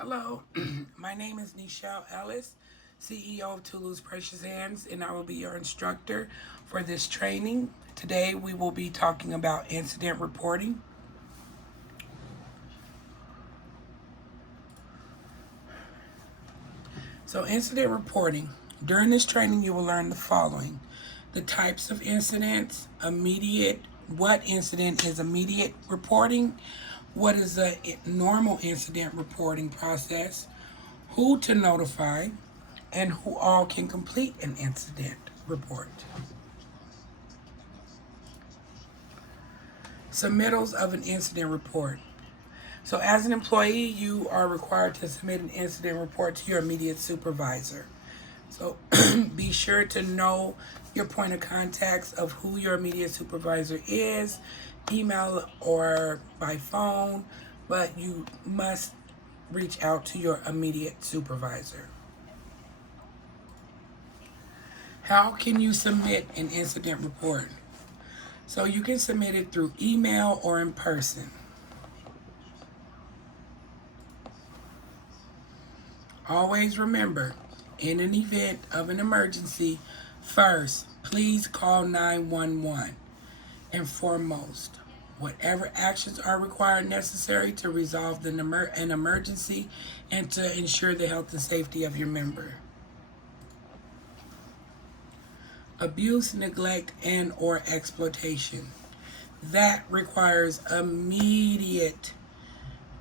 Hello, my name is Nichelle Ellis, CEO of Toulouse Precious Hands, and I will be your instructor for this training. Today we will be talking about incident reporting. So incident reporting. During this training you will learn the following: the types of incidents, what incident is immediate reporting, what is a normal incident reporting process, who to notify, and who all can complete an incident report. Submittals of an incident report. So, as an employee, you are required to submit an incident report to your immediate supervisor. So, be sure to know your point of contacts of who your immediate supervisor is, email or by phone, but you must reach out to your immediate supervisor. How can you submit an incident report? So you can submit it through email or in person. Always remember, in an event of an emergency, first, please call 911. And foremost, whatever actions are required necessary to resolve an emergency and to ensure the health and safety of your member. Abuse, neglect, and or exploitation. That requires immediate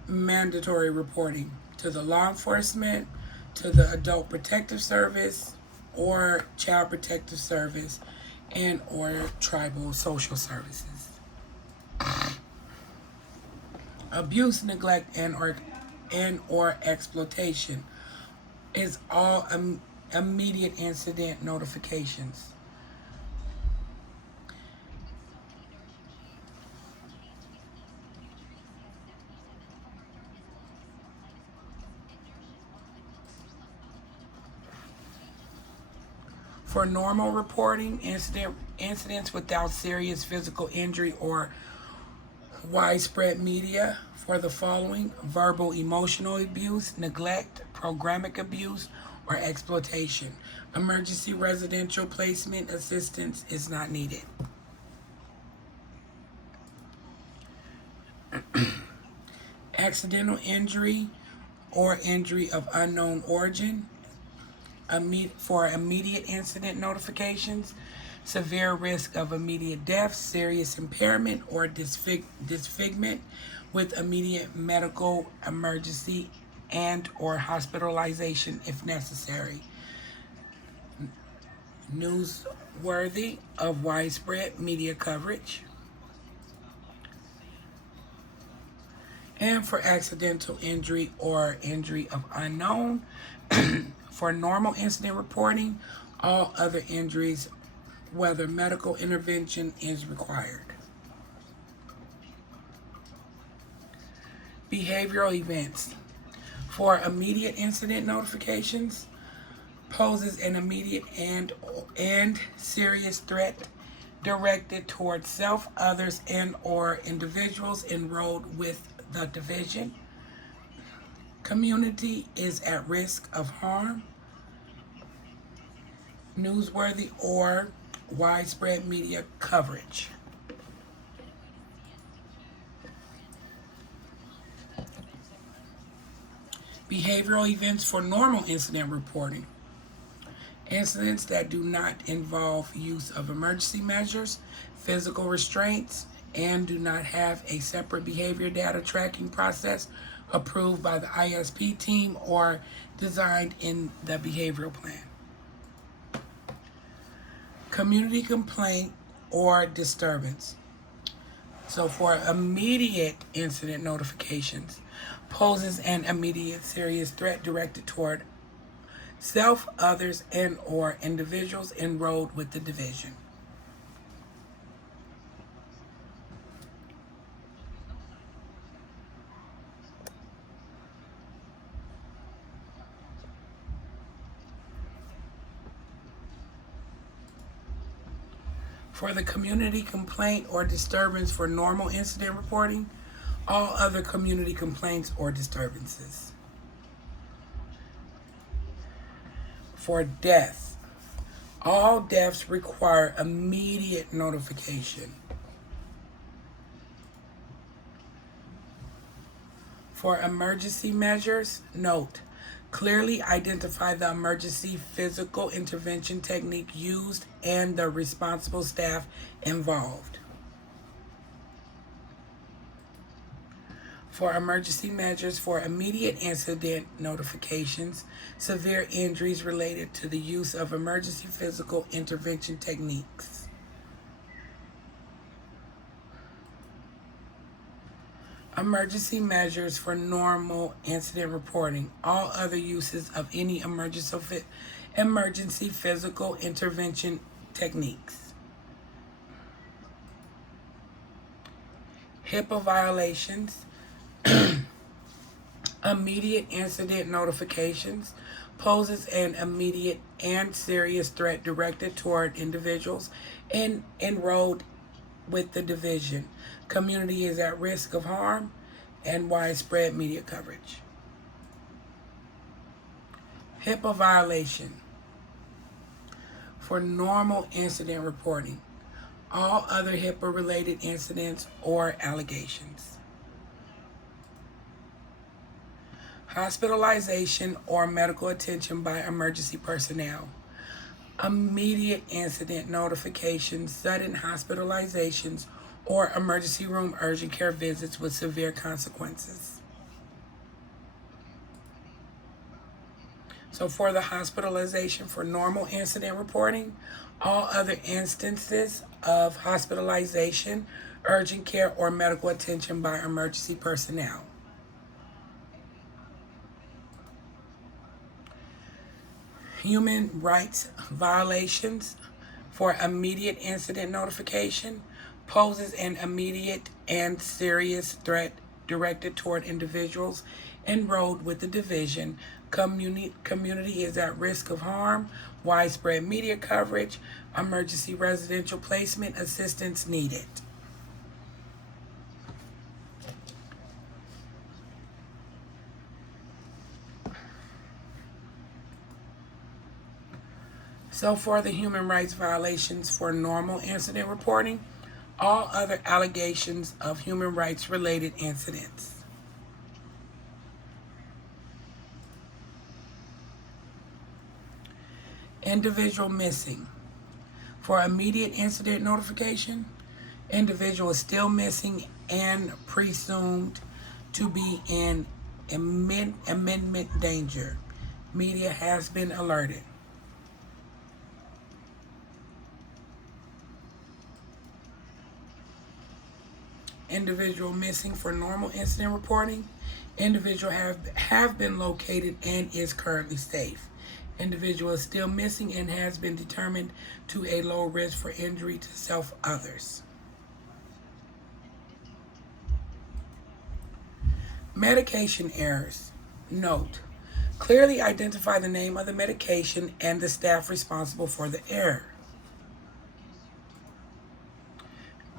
mandatory reporting to the law enforcement, to the Adult Protective Service, or Child Protective Service, and or Tribal Social Services. Abuse, neglect, and or exploitation is all immediate incident notifications. For normal reporting, incidents without serious physical injury or widespread media for the following: verbal emotional abuse, neglect, programmatic abuse, or exploitation. Emergency residential placement assistance is not needed. Accidental injury or injury of unknown origin, for immediate incident notifications, severe risk of immediate death, serious impairment, or disfigurement with immediate medical emergency and or hospitalization if necessary. Newsworthy of widespread media coverage. And for accidental injury or injury of unknown, for normal incident reporting, all other injuries, whether medical intervention is required. Behavioral events. For immediate incident notifications, poses an immediate and serious threat directed towards self, others, and or individuals enrolled with the division. Community is at risk of harm. Newsworthy or widespread media coverage. Behavioral events for normal incident reporting. Incidents that do not involve use of emergency measures, physical restraints, and do not have a separate behavior data tracking process approved by the ISP team or designed in the behavioral plan. Community complaint or disturbance. So for immediate incident notifications, poses an immediate serious threat directed toward self, others, and or individuals enrolled with the division. For the community complaint or disturbance for normal incident reporting, all other community complaints or disturbances. For death, all deaths require immediate notification. For emergency measures, note, clearly identify the emergency physical intervention technique used and the responsible staff involved. For emergency measures, for immediate incident notifications, severe injuries related to the use of emergency physical intervention techniques. Emergency measures for normal incident reporting. All other uses of any emergency physical intervention techniques. HIPAA violations. Immediate incident notifications poses an immediate and serious threat directed toward individuals enrolled with the division. Community is at risk of harm and widespread media coverage. HIPAA violation. For normal incident reporting. All other HIPAA-related incidents or allegations. Hospitalization or medical attention by emergency personnel. Immediate incident notifications, sudden hospitalizations, or emergency room urgent care visits with severe consequences. So for the hospitalization, for normal incident reporting, all other instances of hospitalization, urgent care, or medical attention by emergency personnel. Human rights violations. For immediate incident notification, poses an immediate and serious threat directed toward individuals enrolled with the division. Community is at risk of harm, widespread media coverage, emergency residential placement assistance needed. So for the human rights violations for normal incident reporting, all other allegations of human rights related incidents. Individual missing. For immediate incident notification, individual is still missing and presumed to be in imminent danger. Media has been alerted. Individual missing for normal incident reporting. Individual have been located and is currently safe. Individual is still missing and has been determined to a low risk for injury to self others. Medication errors. Note, clearly identify the name of the medication and the staff responsible for the error.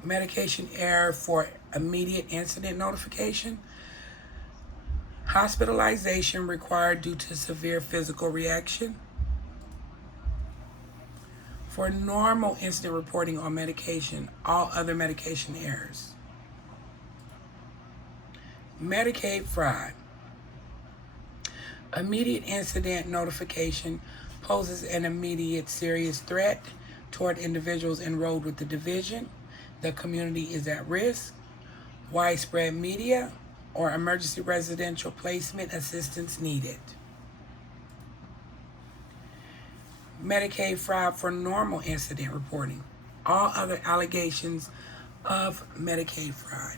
Medication error for immediate incident notification. Hospitalization required due to severe physical reaction. For normal incident reporting on medication, all other medication errors. Medicaid fraud. Immediate incident notification poses an immediate serious threat toward individuals enrolled with the division. The community is at risk. Widespread media or emergency residential placement assistance needed. Medicaid fraud for normal incident reporting. All other allegations of Medicaid fraud.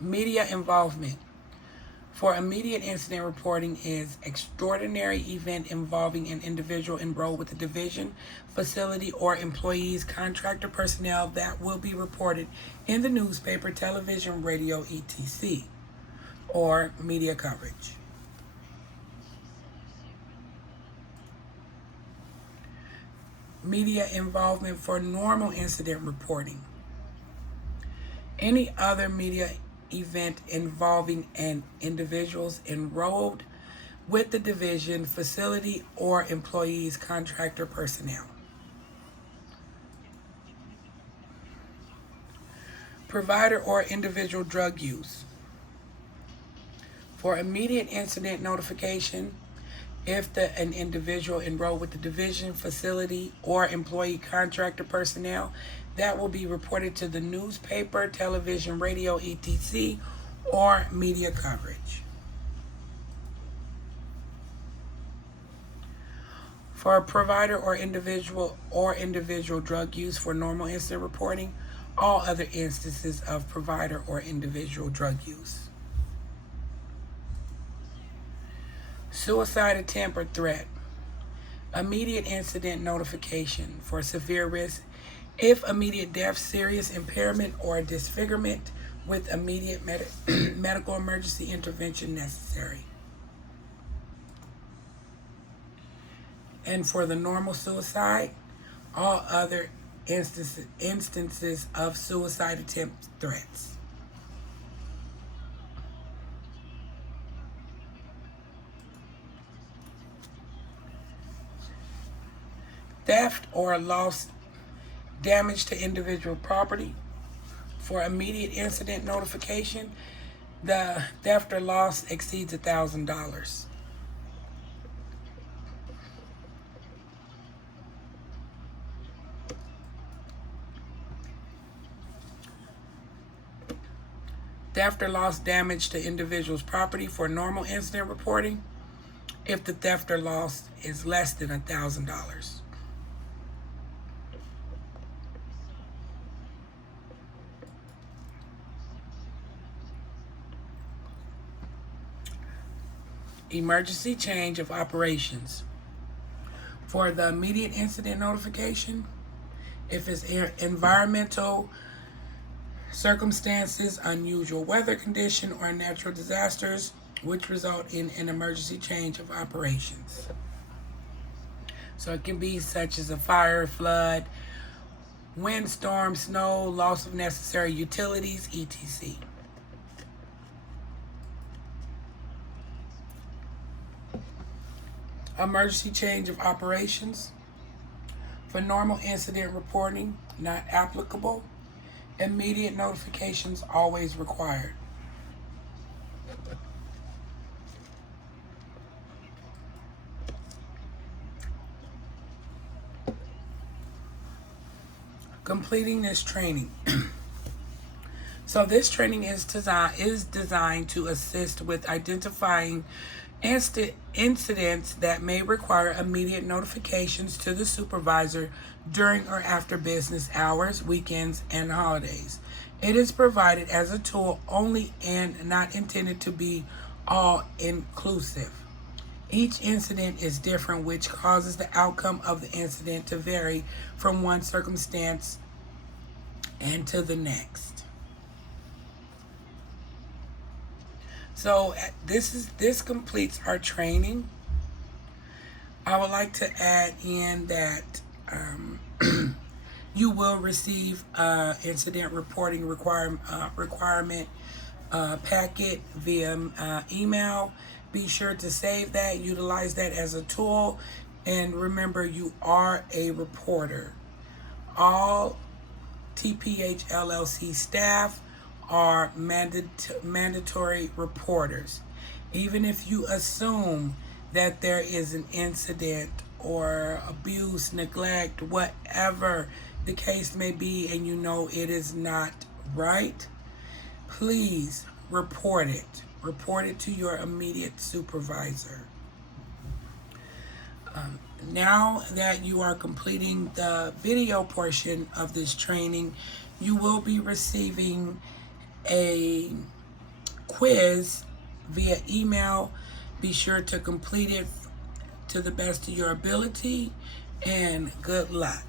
Media involvement. For immediate incident reporting is extraordinary event involving an individual enrolled with the division, facility, or employees, contractor personnel that will be reported in the newspaper, television, radio, etc., or media coverage. Media involvement for normal incident reporting. Any other media event involving an individuals enrolled with the division, facility, or employees, contractor, personnel. Provider or individual drug use. For immediate incident notification, if an individual enrolled with the division, facility, or employee, contractor, personnel, that will be reported to the newspaper, television, radio, etc., or media coverage. For a provider or individual drug use for normal incident reporting, all other instances of provider or individual drug use. Suicide attempt or threat. Immediate incident notification for severe risk if immediate death, serious impairment, or disfigurement with immediate medical emergency intervention necessary. And for the normal suicide, all other instances of suicide attempt threats. Theft or loss, damage to individual property. For immediate incident notification, the theft or loss exceeds $1,000. Theft or loss, damage to individual's property for normal incident reporting, if the theft or loss is less than $1,000. Emergency change of operations. For the immediate incident notification, if it's environmental circumstances, unusual weather condition, or natural disasters which result in an emergency change of operations. So it can be such as a fire, flood, windstorm, snow, loss of necessary utilities, etc. Emergency change of operations. For normal incident reporting, not applicable. Immediate notifications always required. Completing this training. So this training is designed to assist with identifying incidents that may require immediate notifications to the supervisor during or after business hours, weekends, and holidays. It is provided as a tool only and not intended to be all-inclusive. Each incident is different, which causes the outcome of the incident to vary from one circumstance and to the next. So this completes our training. I would like to add in that you will receive incident reporting requirement packet via email. Be sure to save that, utilize that as a tool, and remember, you are a reporter. All TPH LLC staff are mandatory reporters. Even if you assume that there is an incident or abuse, neglect, whatever the case may be, and you know it is not right, please report it. Report it to your immediate supervisor. Now that you are completing the video portion of this training, you will be receiving a quiz via email. Be sure to complete it to the best of your ability, and good luck.